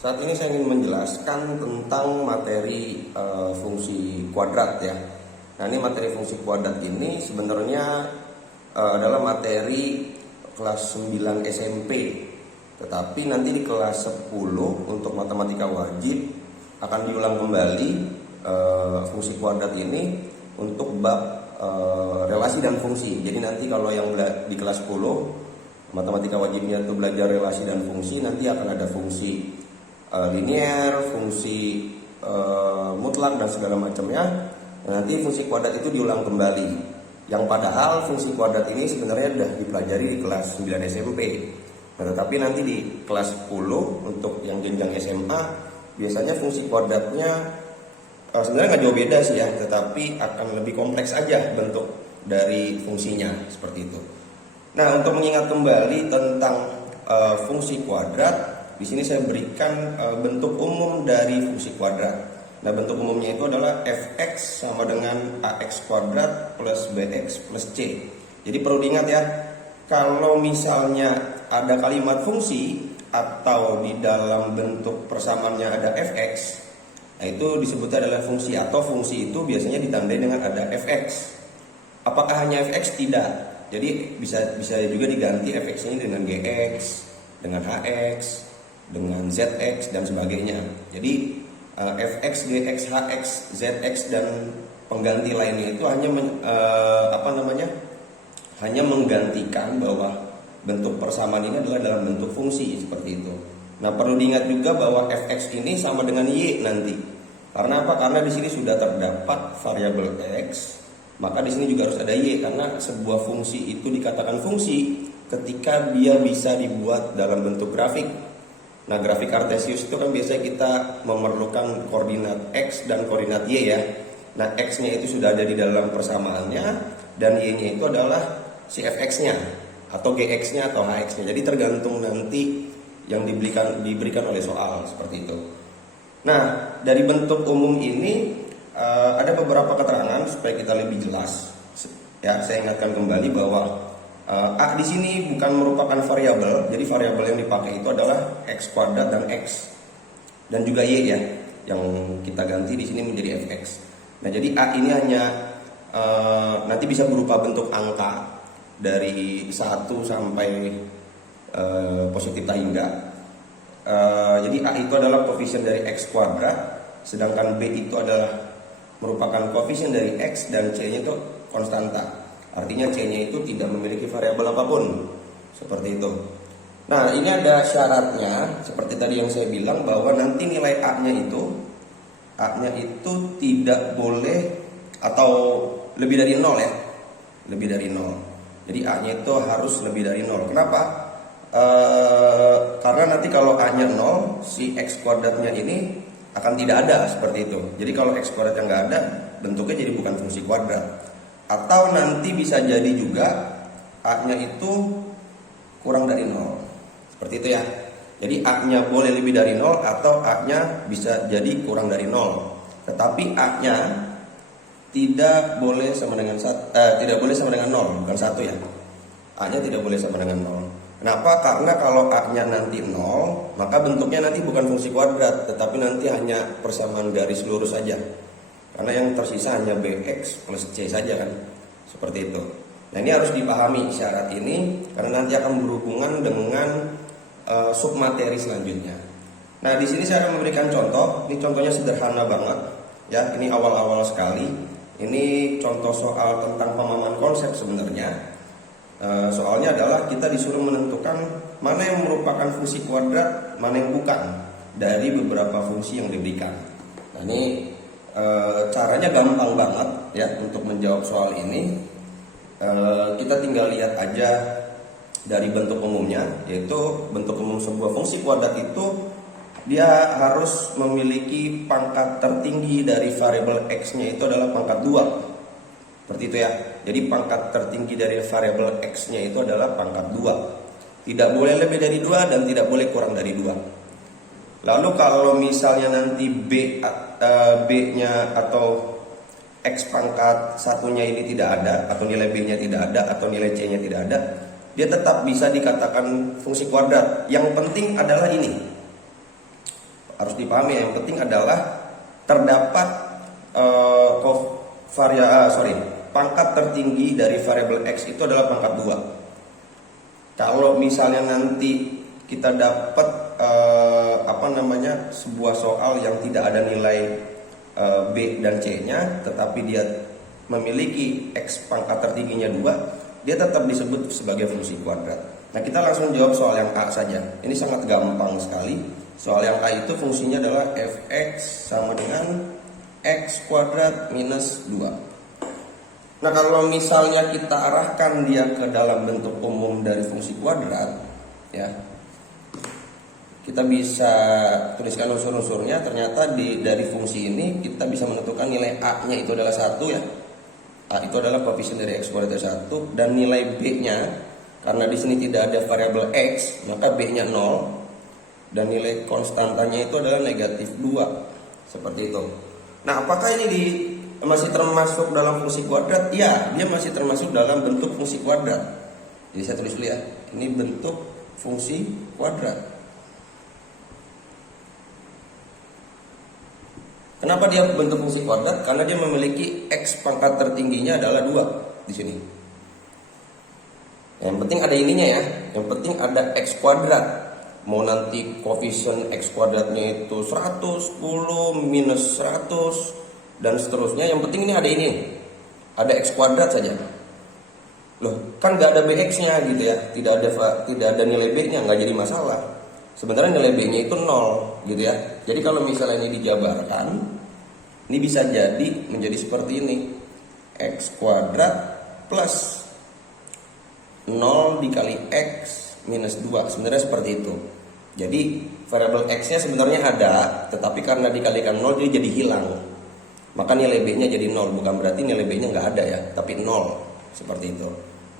Saat ini saya ingin menjelaskan tentang materi fungsi kuadrat ya. Nah, ini materi fungsi kuadrat ini sebenarnya adalah materi kelas 9 SMP. Tetapi nanti di kelas 10 untuk matematika wajib akan diulang kembali fungsi kuadrat ini untuk bab relasi dan fungsi. Jadi nanti kalau yang di kelas 10 matematika wajibnya itu belajar relasi dan fungsi, nanti akan ada fungsi linear, fungsi mutlak dan segala macamnya. Nanti fungsi kuadrat itu diulang kembali. Yang padahal fungsi kuadrat ini sebenarnya sudah dipelajari di kelas 9 SMP. Nah, tetapi nanti di kelas 10 untuk yang jenjang SMA biasanya fungsi kuadratnya sebenarnya nggak jauh beda sih ya, tetapi akan lebih kompleks aja bentuk dari fungsinya seperti itu. Nah, untuk mengingat kembali tentang fungsi kuadrat, di sini saya berikan bentuk umum dari fungsi kuadrat. Nah, bentuk umumnya itu adalah fx sama dengan ax kuadrat plus bx plus c. Jadi perlu diingat ya, kalau misalnya ada kalimat fungsi atau di dalam bentuk persamaannya ada fx, nah itu disebutnya adalah fungsi, atau fungsi itu biasanya ditandai dengan ada fx. Apakah hanya fx? Tidak. Jadi bisa juga diganti fx ini dengan gx, dengan hx, dengan zx dan sebagainya. Jadi fx, gx, hx, zx dan pengganti lainnya itu hanya menggantikan bahwa bentuk persamaan ini adalah dalam bentuk fungsi seperti itu. Nah, perlu diingat juga bahwa fx ini sama dengan y nanti. Karena apa? Karena di sini sudah terdapat variabel x, maka di sini juga harus ada y, karena sebuah fungsi itu dikatakan fungsi ketika dia bisa dibuat dalam bentuk grafik. Nah, grafik kartesius itu kan biasanya kita memerlukan koordinat x dan koordinat y ya. Nah, x-nya itu sudah ada di dalam persamaannya, dan y-nya itu adalah si fx-nya atau gx-nya atau hx-nya. Jadi tergantung nanti yang diberikan oleh soal seperti itu. Nah, dari bentuk umum ini ada beberapa keterangan supaya kita lebih jelas. Ya, saya ingatkan kembali bahwa A di sini bukan merupakan variabel, jadi variabel yang dipakai itu adalah x kuadrat dan x, dan juga y ya, yang kita ganti di sini menjadi fx. Nah, jadi A ini hanya nanti bisa berupa bentuk angka dari 1 sampai positif tak hingga. Jadi A itu adalah koefisien dari x kuadrat, sedangkan B itu adalah merupakan koefisien dari x, dan C-nya itu konstanta. Artinya C-nya itu tidak memiliki variabel apapun. Seperti itu. Nah, ini ada syaratnya, seperti tadi yang saya bilang, bahwa nanti nilai A-nya itu tidak boleh, atau lebih dari 0 ya. Lebih dari 0. Jadi A-nya itu harus lebih dari 0. Kenapa? Karena nanti kalau A-nya 0, si x kuadratnya ini akan tidak ada, seperti itu. Jadi kalau x kuadrat yang nggak ada, bentuknya jadi bukan fungsi kuadrat. Atau nanti bisa jadi juga A-nya itu kurang dari 0. Seperti itu ya. Jadi A-nya boleh lebih dari 0, atau A-nya bisa jadi kurang dari 0. Tetapi A-nya tidak boleh sama dengan 0, bukan 1 ya. A-nya tidak boleh sama dengan 0. Kenapa? Karena kalau A-nya nanti 0, maka bentuknya nanti bukan fungsi kuadrat, tetapi nanti hanya persamaan garis lurus saja. Karena yang tersisa hanya bx plus c saja kan, seperti itu. Nah, ini harus dipahami syarat ini, karena nanti akan berhubungan dengan submateri selanjutnya. Nah, di sini saya akan memberikan contoh. Ini contohnya sederhana banget, ya. Ini awal-awal sekali. Ini contoh soal tentang pemahaman konsep sebenarnya. Soalnya adalah kita disuruh menentukan mana yang merupakan fungsi kuadrat, mana yang bukan dari beberapa fungsi yang diberikan. Nah, ini caranya gampang banget ya untuk menjawab soal ini. Kita tinggal lihat aja dari bentuk umumnya, yaitu bentuk umum sebuah fungsi kuadrat itu dia harus memiliki pangkat tertinggi dari variabel x-nya itu adalah pangkat 2. Seperti itu ya. Jadi pangkat tertinggi dari variabel x-nya itu adalah pangkat 2. Tidak boleh lebih dari 2 dan tidak boleh kurang dari 2. Lalu kalau misalnya nanti B-nya atau X pangkat satunya ini tidak ada, atau nilai B-nya tidak ada, atau nilai C-nya tidak ada, dia tetap bisa dikatakan fungsi kuadrat. Yang penting adalah ini, harus dipahami. Yang penting adalah terdapat pangkat tertinggi dari variabel X itu adalah pangkat 2. Kalau misalnya nanti kita dapat sebuah soal yang tidak ada nilai B dan C-nya, tetapi dia memiliki X pangkat tertingginya 2, dia tetap disebut sebagai fungsi kuadrat. Nah, kita langsung jawab soal yang A saja. Ini sangat gampang sekali. Soal yang A itu fungsinya adalah fx sama dengan x kuadrat minus 2. Nah, kalau misalnya kita arahkan dia ke dalam bentuk umum dari fungsi kuadrat, ya, kita bisa tuliskan unsur-unsurnya. Ternyata dari fungsi ini kita bisa menentukan nilai A-nya itu adalah 1, ya. A itu adalah koefisien dari x kuadrat 1, dan nilai B-nya, karena di sini tidak ada variabel X, maka B-nya 0, dan nilai konstantanya itu adalah negatif 2, seperti itu. Nah, apakah ini masih termasuk dalam fungsi kuadrat? Ya, dia masih termasuk dalam bentuk fungsi kuadrat. Jadi saya tulis dulu ya, ini bentuk fungsi kuadrat. Kenapa dia bentuk fungsi kuadrat? Karena dia memiliki X pangkat tertingginya adalah 2 di sini. Yang penting ada ininya ya, yang penting ada X kuadrat. Mau nanti koefisien X kuadratnya itu 100, 10, minus 100, dan seterusnya. Yang penting ini ada X kuadrat saja. Loh, kan gak ada BX-nya gitu ya, tidak ada nilai B-nya, gak jadi masalah. Sebenarnya nilai B-nya itu 0 gitu ya. Jadi kalau misalnya ini dijabarkan, ini bisa jadi menjadi seperti ini, X kuadrat plus 0 dikali X minus 2, sebenarnya seperti itu. Jadi variabel X-nya sebenarnya ada, tetapi karena dikalikan 0 jadi hilang. Maka nilai B-nya jadi 0, bukan berarti nilai B-nya nggak ada ya, tapi 0, seperti itu.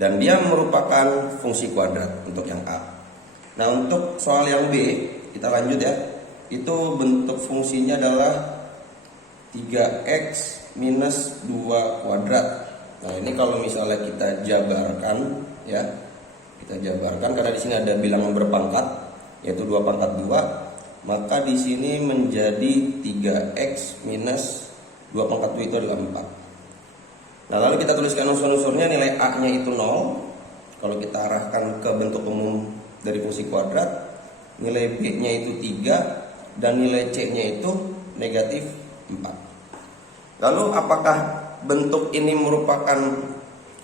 Dan dia merupakan fungsi kuadrat untuk yang A. Nah, untuk soal yang B, kita lanjut ya. Itu bentuk fungsinya adalah 3x minus 2 kuadrat. Nah, ini kalau misalnya kita jabarkan ya, kita jabarkan karena di sini ada bilangan berpangkat, yaitu 2 pangkat 2, maka di sini menjadi 3x minus 2 pangkat 2 itu adalah 4. Nah, lalu kita tuliskan unsur-unsurnya. Nilai A-nya itu 0. Kalau kita arahkan ke bentuk umum dari fungsi kuadrat, nilai B-nya itu 3, dan nilai C-nya itu negatif 4. Lalu apakah bentuk ini merupakan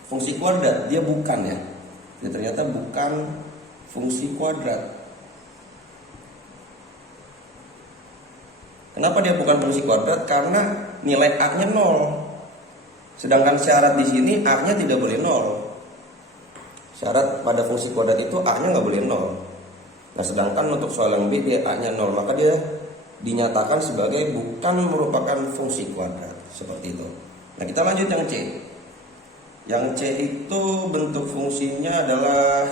fungsi kuadrat? Dia bukan ya. Dia ternyata bukan fungsi kuadrat. Kenapa dia bukan fungsi kuadrat? Karena nilai A-nya 0. Sedangkan syarat di sini A-nya tidak boleh 0. Syarat pada fungsi kuadrat itu A-nya nggak boleh 0. Nah, sedangkan untuk soal yang B dia A-nya 0, maka dia dinyatakan sebagai bukan merupakan fungsi kuadrat, seperti itu. Nah, kita lanjut yang C. Yang C itu bentuk fungsinya adalah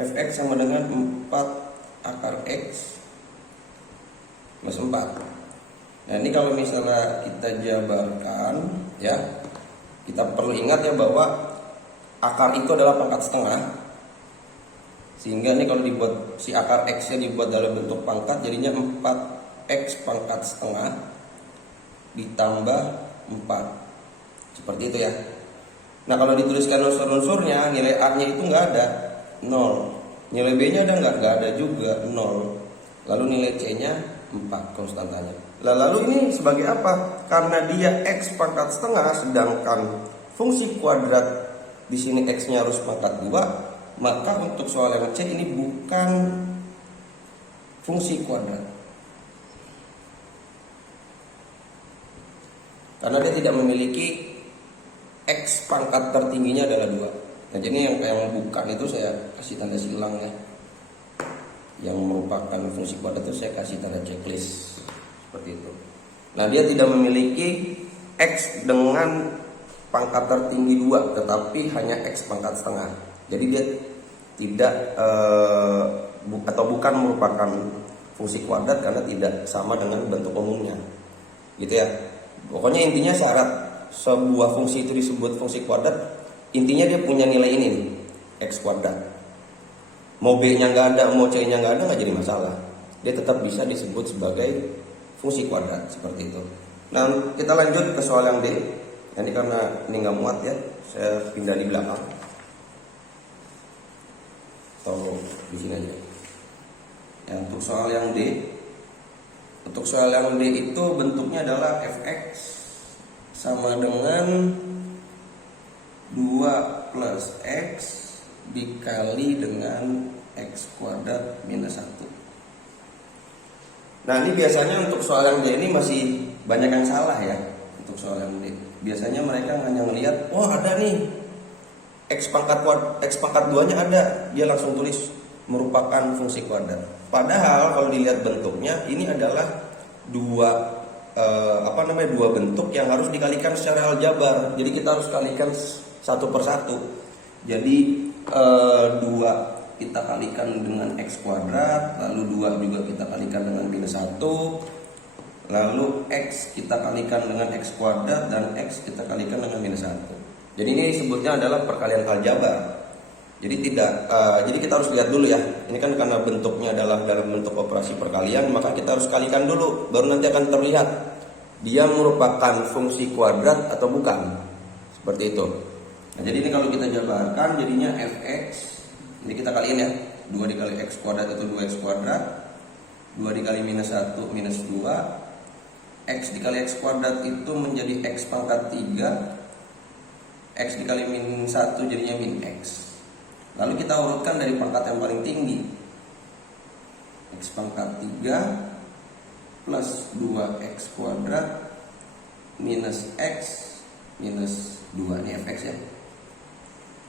fx sama dengan 4 akar x plus 4. Nah, ini kalau misalnya kita jabarkan ya, kita perlu ingat ya bahwa akar itu adalah pangkat setengah. Sehingga ini kalau dibuat si akar x-nya dibuat dalam bentuk pangkat, jadinya 4x pangkat setengah ditambah 4. Seperti itu ya. Nah, kalau dituliskan unsur-unsurnya, nilai A-nya itu nggak ada, 0. Nilai B-nya ada nggak? Nggak ada juga, 0. Lalu nilai C-nya 4 konstantanya. Lalu ini sebagai apa? Karena dia X pangkat setengah, sedangkan fungsi kuadrat di sini X-nya harus pangkat 2, maka untuk soal yang C ini bukan fungsi kuadrat. Karena dia tidak memiliki X pangkat tertingginya adalah 2. Nah, jadi yang bukan itu saya kasih tanda silang ya. Yang merupakan fungsi kuadrat itu saya kasih tanda checklist seperti itu. Nah, dia tidak memiliki X dengan pangkat tertinggi 2, tetapi hanya X pangkat setengah. Jadi dia tidak bukan merupakan fungsi kuadrat karena tidak sama dengan bentuk umumnya, gitu ya. Pokoknya intinya syarat sebuah fungsi itu disebut fungsi kuadrat, intinya dia punya nilai ini nih, X kuadrat. Mau B-nya nggak ada, mau C-nya nggak ada, nggak jadi masalah. dia tetap bisa disebut sebagai fungsi kuadrat seperti itu. Nah, kita lanjut ke soal yang D. Ini karena ini nggak muat ya, saya pindah di belakang atau di sini aja. Ya, untuk soal yang D, itu bentuknya adalah fx sama dengan 2 plus x dikali dengan x kuadrat minus 1. Nah, ini biasanya untuk soal yang D ini masih banyak yang salah ya. Untuk soal yang D, biasanya mereka hanya melihat, oh ada nih x pangkat 2 nya ada, dia langsung tulis merupakan fungsi kuadrat. Padahal kalau dilihat bentuknya, ini adalah dua bentuk yang harus dikalikan secara aljabar. Jadi kita harus kalikan satu per satu. Jadi 2 kita kalikan dengan x kuadrat, lalu 2 juga kita kalikan dengan minus 1, lalu x kita kalikan dengan x kuadrat, dan x kita kalikan dengan minus 1. Jadi ini disebutnya adalah perkalian aljabar. Jadi jadi kita harus lihat dulu ya. Ini kan karena bentuknya adalah dalam bentuk operasi perkalian, maka kita harus kalikan dulu, baru nanti akan terlihat dia merupakan fungsi kuadrat atau bukan. Seperti itu. Nah, jadi ini kalau kita jabarkan jadinya fx, ini kita kaliin ya, 2 dikali x kuadrat itu 2x kuadrat, 2 dikali minus 1 minus 2, x dikali x kuadrat itu menjadi x pangkat 3, x dikali min 1 jadinya min x. Lalu kita urutkan dari pangkat yang paling tinggi, x pangkat 3 plus 2x kuadrat minus x minus 2, ini fx ya.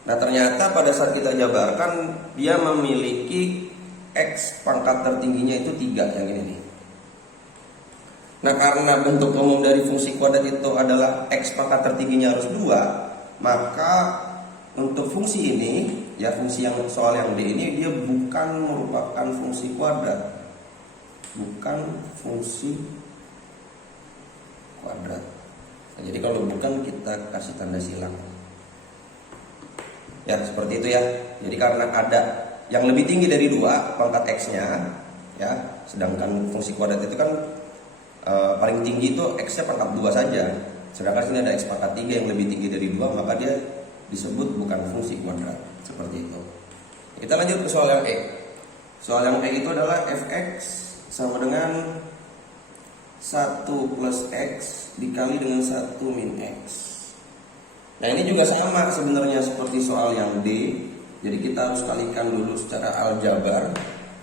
Nah, ternyata pada saat kita jabarkan dia memiliki x pangkat tertingginya itu 3 yang ini nih. Nah, karena bentuk umum dari fungsi kuadrat itu adalah x pangkat tertingginya harus 2, maka untuk fungsi ini, ya fungsi yang soal yang D ini, dia bukan merupakan fungsi kuadrat. Bukan fungsi kuadrat. Nah, jadi kalau bukan kita kasih tanda silang. Ya, seperti itu ya. Jadi karena ada yang lebih tinggi dari 2 pangkat x-nya, ya, sedangkan fungsi kuadrat itu kan paling tinggi itu x-nya pangkat 2 saja. Sedangkan sini ada x pangkat 3 yang lebih tinggi dari 2, maka dia disebut bukan fungsi kuadrat. Seperti itu. Kita lanjut ke soal yang E. Soal yang E itu adalah fx sama dengan 1 plus x dikali dengan 1 min x. Nah, ini juga sama sebenarnya seperti soal yang D. Jadi kita harus kalikan dulu secara aljabar.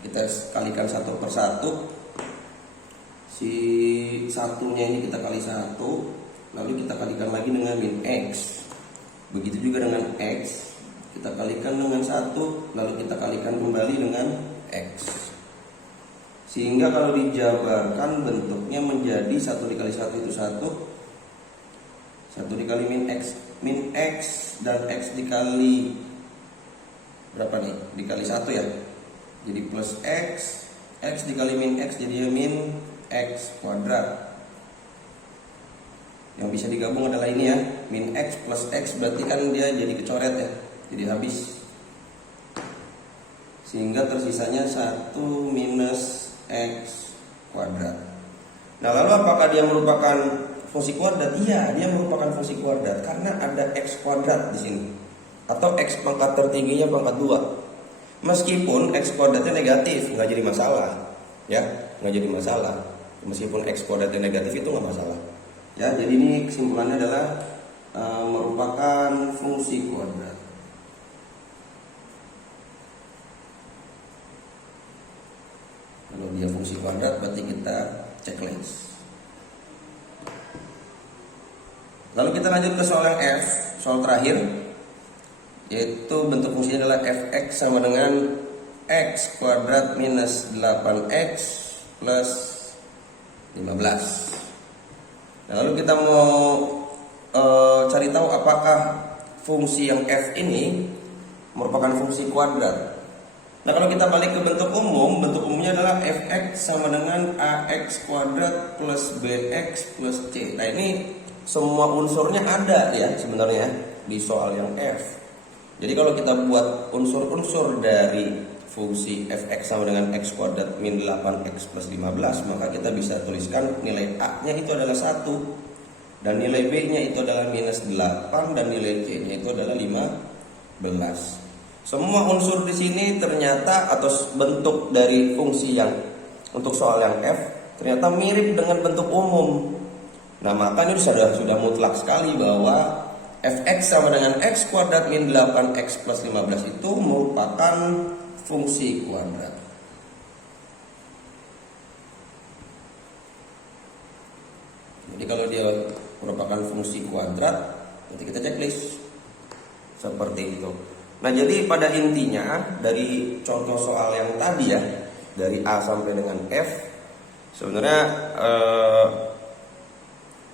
Kita kalikan 1 per 1. Si satunya ini kita kali 1, lalu kita kalikan lagi dengan min x. Begitu juga dengan x, kita kalikan dengan 1, lalu kita kalikan kembali dengan x. Sehingga kalau dijabarkan bentuknya menjadi 1 dikali 1 itu 1, 1 dikali min x dan x dikali berapa nih? Dikali 1 ya. Jadi plus x, x dikali min x jadi min x kuadrat. Yang bisa digabung adalah ini ya, min x plus x, berarti kan dia jadi kecoret ya, jadi habis. Sehingga tersisanya 1 minus x kuadrat. Nah, lalu apakah dia merupakan fungsi kuadrat? Iya, dia merupakan fungsi kuadrat karena ada x kuadrat di sini, atau x pangkat tertingginya pangkat 2. Meskipun x kuadratnya negatif, nggak jadi masalah, ya, nggak jadi masalah. Meskipun x kuadratnya negatif itu nggak masalah. Ya, jadi ini kesimpulannya adalah merupakan fungsi kuadrat. Kalau dia fungsi kuadrat berarti kita checklist. Lalu kita lanjut ke soal yang F, soal terakhir, yaitu bentuk fungsinya adalah fx sama dengan x kuadrat minus 8x plus 15. Nah, lalu kita mau cari tahu apakah fungsi yang f ini merupakan fungsi kuadrat. Nah, kalau kita balik ke bentuk umumnya adalah fx sama dengan ax kuadrat plus bx plus c. Nah, ini semua unsurnya ada ya sebenarnya di soal yang f. Jadi kalau kita buat unsur-unsur dari fungsi fx sama dengan x kuadrat min 8x plus 15, maka kita bisa tuliskan nilai a-nya itu adalah 1, dan nilai b-nya itu adalah minus 8, dan nilai c-nya itu adalah 15. Semua unsur di sini ternyata atau bentuk dari fungsi yang untuk soal yang f ternyata mirip dengan bentuk umum. Nah, maka ini sudah mutlak sekali bahwa fx sama dengan x kuadrat min 8x plus 15 itu merupakan fungsi kuadrat. Jadi kalau dia merupakan fungsi kuadrat, nanti kita checklist seperti itu. Nah, jadi pada intinya dari contoh soal yang tadi ya, dari A sampai dengan F, sebenarnya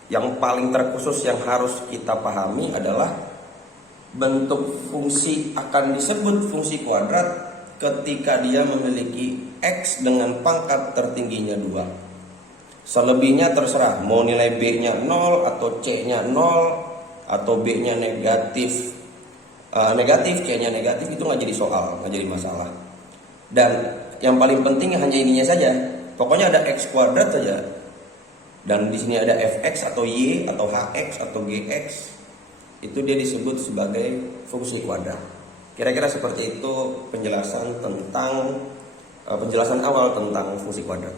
yang paling terkhusus yang harus kita pahami adalah bentuk fungsi akan disebut fungsi kuadrat ketika dia memiliki X dengan pangkat tertingginya 2. Selebihnya terserah, mau nilai B-nya 0 atau C-nya 0 atau B-nya negatif, C-nya negatif, itu nggak jadi soal, nggak jadi masalah. Dan yang paling penting hanya ininya saja, pokoknya ada X kuadrat saja. Dan di sini ada fx atau y atau hx atau gx, itu dia disebut sebagai fungsi kuadrat. Kira-kira seperti itu penjelasan awal tentang fungsi kuadrat.